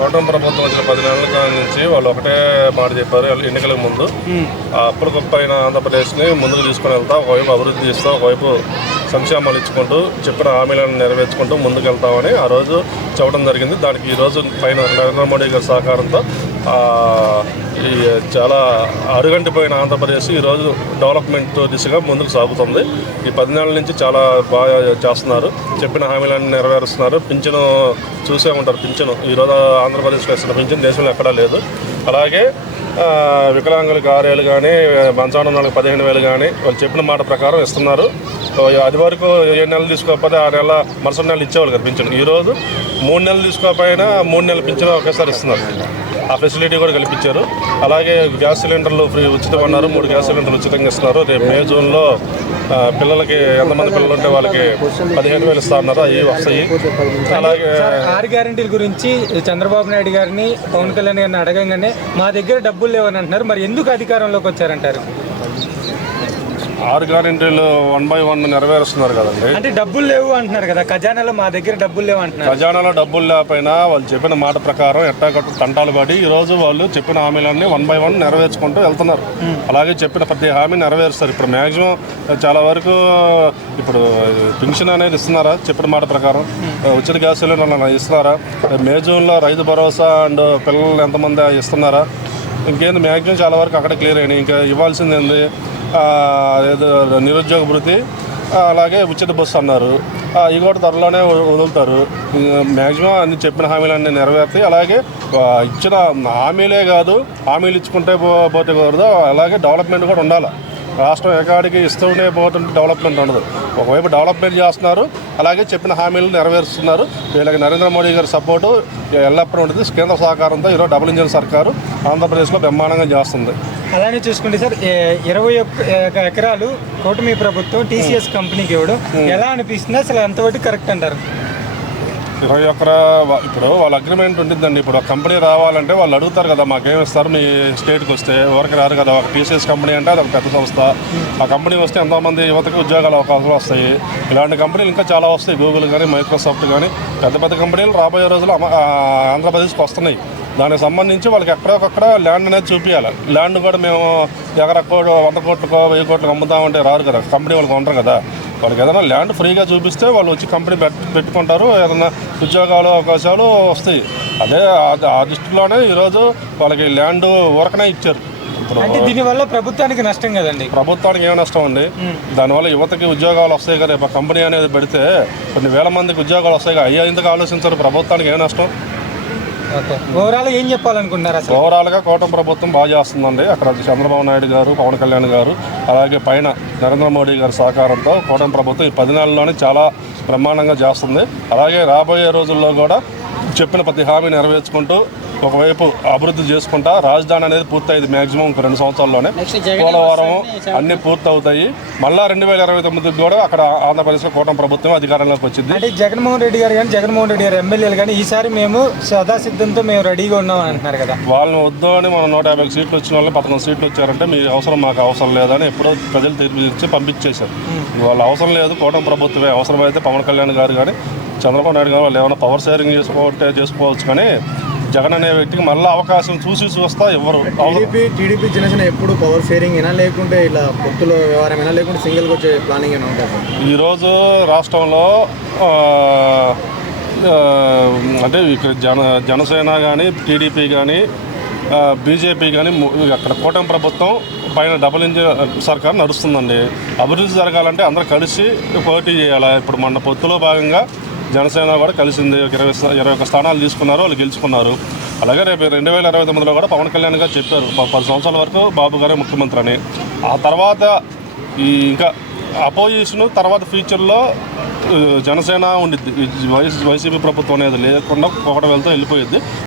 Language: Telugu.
కూటమి ప్రభుత్వం వచ్చిన 10 నెలల కాలం నుంచి వాళ్ళు ఒకటే మాట చెప్పారు ఎన్నికలకు ముందు. అప్పుడు గొప్ప అయిన ఆంధ్రప్రదేశ్ని ముందుకు తీసుకుని వెళ్తా, ఒకవైపు అభివృద్ధి చేస్తూ, ఒకవైపు సంక్షేమాలు ఇచ్చుకుంటూ చెప్పిన హామీలను నెరవేర్చుకుంటూ ముందుకు వెళ్తామని ఆ రోజు చెప్పడం జరిగింది. దానికి ఈరోజు పైన నరేంద్ర మోడీ గారి సహకారంతో ఈ చాలా అడుగంటిపోయిన ఆంధ్రప్రదేశ్ ఈరోజు డెవలప్మెంట్ దిశగా ముందుకు సాగుతుంది. ఈ 10 నెలల నుంచి చాలా బాగా చేస్తున్నారు, చెప్పిన హామీలను నెరవేరుస్తున్నారు. పింఛను చూసే ఉంటారు, పింఛను ఈరోజు ఆంధ్రప్రదేశ్లో ఇస్తున్న పింఛను దేశంలో ఎక్కడా లేదు. అలాగే వికలాంగులకు 6,000 కానీ, మంచాన వాళ్ళకి 15,000 కానీ వాళ్ళు చెప్పిన మాట ప్రకారం ఇస్తున్నారు. అది వరకు 7 నెలలు తీసుకోకపోతే 6 నెలల మరుసటి నెలలు ఇచ్చేవాళ్ళు కదా పింఛను. ఈరోజు 3 నెలలు తీసుకోకపోయినా 3 నెలల పింఛను ఒకేసారి ఇస్తున్నారు. ఆ ఫెసిలిటీ కూడా కల్పించారు. అలాగే గ్యాస్ సిలిండర్లు ఫ్రీ ఉచితంగా ఉన్నారు, 3 గ్యాస్ సిలిండర్లు ఉచితంగా ఇస్తున్నారు. రేపు మే జూన్లో పిల్లలకి ఎంతమంది పిల్లలు ఉంటే వాళ్ళకి 15,000 ఇస్తా ఉన్నారు, అవి వస్తాయి. అలాగే 6 గ్యారెంటీల గురించి చంద్రబాబు నాయుడు గారిని, పవన్ కళ్యాణ్ గారిని అడగంగానే మా దగ్గర డబ్బులు లేవని అంటున్నారు. మరి ఎందుకు అధికారంలోకి వచ్చారంటారు? 6 గ్యారెంటీలు 1 by 1 నెరవేరుస్తున్నారు కదండి. అంటే డబ్బులు లేవు అంటున్నారు కదా, ఖజానాలో మా దగ్గర డబ్బులు లేవు అంటున్నారు. ఖజానాలో డబ్బులు లేకపోయినా వాళ్ళు చెప్పిన మాట ప్రకారం ఎట్టాగట్టు తంటాలు పడి ఈరోజు వాళ్ళు చెప్పిన హామీలన్నీ 1 by 1 నెరవేర్చుకుంటూ వెళ్తున్నారు. అలాగే చెప్పిన ప్రతి హామీ నెరవేరుస్తారు. ఇప్పుడు మ్యాక్సిమం చాలా వరకు ఇప్పుడు పెన్షన్ అనేది ఇస్తున్నారా చెప్పిన మాట ప్రకారం? ఉచిత గ్యాస్ సిలిండర్లు ఇస్తున్నారా? మే జూన్లో రైతు భరోసా అండ్ పిల్లలు ఎంతమంది ఇస్తున్నారా? ఇంకేంది మ్యాక్సిమం చాలా వరకు అక్కడ క్లియర్ అయినాయి. ఇంకా ఇవ్వాల్సింది ఏంది? ఏదో నిరుద్యోగ భృతి, అలాగే ఉచిత బస్సు అన్నారు. ఇవి కూడా త్వరలోనే వదులుతారు. మ్యాక్సిమం అన్ని చెప్పిన హామీలన్నీ నెరవేరుతాయి. అలాగే ఇచ్చిన హామీలే కాదు, హామీలు ఇచ్చుకుంటే పోతే కుదరదు. అలాగే డెవలప్మెంట్ కూడా ఉండాలి. రాష్ట్రం ఎకాడికి ఇస్తూనే పోతుంటే డెవలప్మెంట్ ఉండదు. ఒకవైపు డెవలప్మెంట్ చేస్తున్నారు, అలాగే చెప్పిన హామీలు నెరవేరుస్తున్నారు. వీళ్ళకి నరేంద్ర మోడీ గారి సపోర్టు ఎల్లప్పుడూ ఉంటుంది. కేంద్ర సహకారంతో ఈరోజు డబుల్ ఇంజిన్ సర్కారు ఆంధ్రప్రదేశ్లో బ్రహ్మాండంగా చేస్తుంది. అలానే చూసుకుంటే సార్, 21 ఎకరాలు కూటమి ప్రభుత్వం TCS కంపెనీకి ఇవ్వడం ఎలా అనిపిస్తుంది? అసలు ఎంతవరకు కరెక్ట్ అంటారు? 21 ఇప్పుడు వాళ్ళ అగ్రిమెంట్ ఉంటుందండి. ఇప్పుడు ఒక కంపెనీ రావాలంటే వాళ్ళు అడుగుతారు కదా, మాకేమి ఇస్తారు మీ స్టేట్కి వస్తే? ఎవరికి రారు కదా. ఒక TCS కంపెనీ అంటే అది ఒక పెద్ద సంస్థ. ఆ కంపెనీ వస్తే ఎంతోమంది యువతకు ఉద్యోగాల అవకాశాలు వస్తాయి. ఇలాంటి కంపెనీలు ఇంకా చాలా వస్తాయి. గూగుల్ కానీ, మైక్రోసాఫ్ట్ కానీ పెద్ద పెద్ద కంపెనీలు రాబోయే రోజుల్లో ఆంధ్రప్రదేశ్కి వస్తున్నాయి. దానికి సంబంధించి వాళ్ళకి ఎక్కడొకక్కడ ల్యాండ్ అనేది చూపించాలి. ల్యాండ్ కూడా మేము ఎకరకో 100 కోట్లకో 1000 కోట్లకు అమ్ముతామంటే రారు కదా, కంపెనీ వాళ్ళకి ఉంటారు కదా. వాళ్ళకి ఏదైనా ల్యాండ్ ఫ్రీగా చూపిస్తే వాళ్ళు వచ్చి కంపెనీ పెట్టుకుంటారు, ఏదైనా ఉద్యోగాలు అవకాశాలు వస్తాయి. అదే ఆ దృష్టిలోనే ఈరోజు వాళ్ళకి ల్యాండ్ ఊరకనే ఇచ్చారు. అంటే దీనివల్ల ప్రభుత్వానికి నష్టం కదండి? ప్రభుత్వానికి ఏం నష్టం ఉంది? దానివల్ల యువతకి ఉద్యోగాలు వస్తాయి కదా. రేపు కంపెనీ అనేది పెడితే కొన్ని వేల మందికి ఉద్యోగాలు వస్తాయి కదా. అయ్యా ఎందుకు ఆలోచించారు? ప్రభుత్వానికి ఏం నష్టం? ఓవరాల్ ఏం చెప్పాలనుకుంటున్నారు అసలు? ఓవరాల్గా కూటమి ప్రభుత్వం బాగా చేస్తుందండి. అక్కడ చంద్రబాబు నాయుడు గారు, పవన్ కళ్యాణ్ గారు, అలాగే పైన నరేంద్ర మోడీ గారి సహకారంతో కూటమి ప్రభుత్వం ఈ 10 నెలల్లోనే చాలా బ్రహ్మాండంగా చేస్తుంది. అలాగే రాబోయే రోజుల్లో కూడా చెప్పిన ప్రతి హామీ నెరవేర్చుకుంటూ ఒకవైపు అభివృద్ధి చేసుకుంటా రాజధాని అనేది పూర్తయింది మ్యాక్సిమం ఇంకో 2 సంవత్సరాల్లోనే. పోలవరం అన్నీ పూర్తవుతాయి. మళ్ళీ 2029కి కూడా అక్కడ ఆంధ్రప్రదేశ్లో కూటమి ప్రభుత్వం అధికారంలోకి వచ్చింది. అంటే జగన్మోహన్ రెడ్డి గారు ఎమ్మెల్యేలు కానీ ఈసారి మేము సదాసిద్ధంతో మేము రెడీగా ఉన్నామని అంటున్నారు కదా. వాళ్ళని వద్దు అని మనం 150 సీట్లు వచ్చిన వాళ్ళు 11 సీట్లు వచ్చారంటే మీ అవసరం మాకు అవసరం లేదని ఎప్పుడో ప్రజలు తీర్పు ఇచ్చి పంపించేశారు. వాళ్ళ అవసరం లేదు, కూటమి ప్రభుత్వమే అవసరమైతే పవన్ కళ్యాణ్ గారు కానీ చంద్రబాబు నాయుడు గారు వాళ్ళు ఏమైనా పవర్ షేరింగ్ చేసుకోవచ్చు. కానీ జగన్ అనే వ్యక్తికి మళ్ళీ అవకాశం చూస్తా ఎవరు? టీడీపీ జనసేన ఎప్పుడు పవర్ షేరింగ్ అయినా లేకుంటే ఇలా పొత్తుల వ్యవహారం అయినా లేకుంటే సింగిల్గా వచ్చే ప్లానింగ్ అయినా ఉంటుంది. ఈరోజు రాష్ట్రంలో అంటే ఇక్కడ జనసేన కానీ, టీడీపీ కానీ, బీజేపీ కానీ అక్కడ కూటమి ప్రభుత్వం పైన డబుల్ ఇంజిన్ సర్కార్ నడుస్తుందండి. అభివృద్ధి జరగాలంటే అందరూ కలిసి పోటీ చేయాలి. ఇప్పుడు మన పొత్తులో భాగంగా జనసేన కూడా కలిసింది. 21 స్థానాలు తీసుకున్నారు, వాళ్ళు గెలుచుకున్నారు. అలాగే రేపు 2029లో కూడా పవన్ కళ్యాణ్ గారు చెప్పారు 10 సంవత్సరాల వరకు బాబు గారే ముఖ్యమంత్రి అని. ఆ తర్వాత ఇంకా అపోజిషన్ తర్వాత ఫ్యూచర్లో జనసేన ఉండిద్ది. వైసీపీ ప్రభుత్వం అనేది లేకుండా ఒకటి వెళ్తూ వెళ్ళిపోయిద్ది.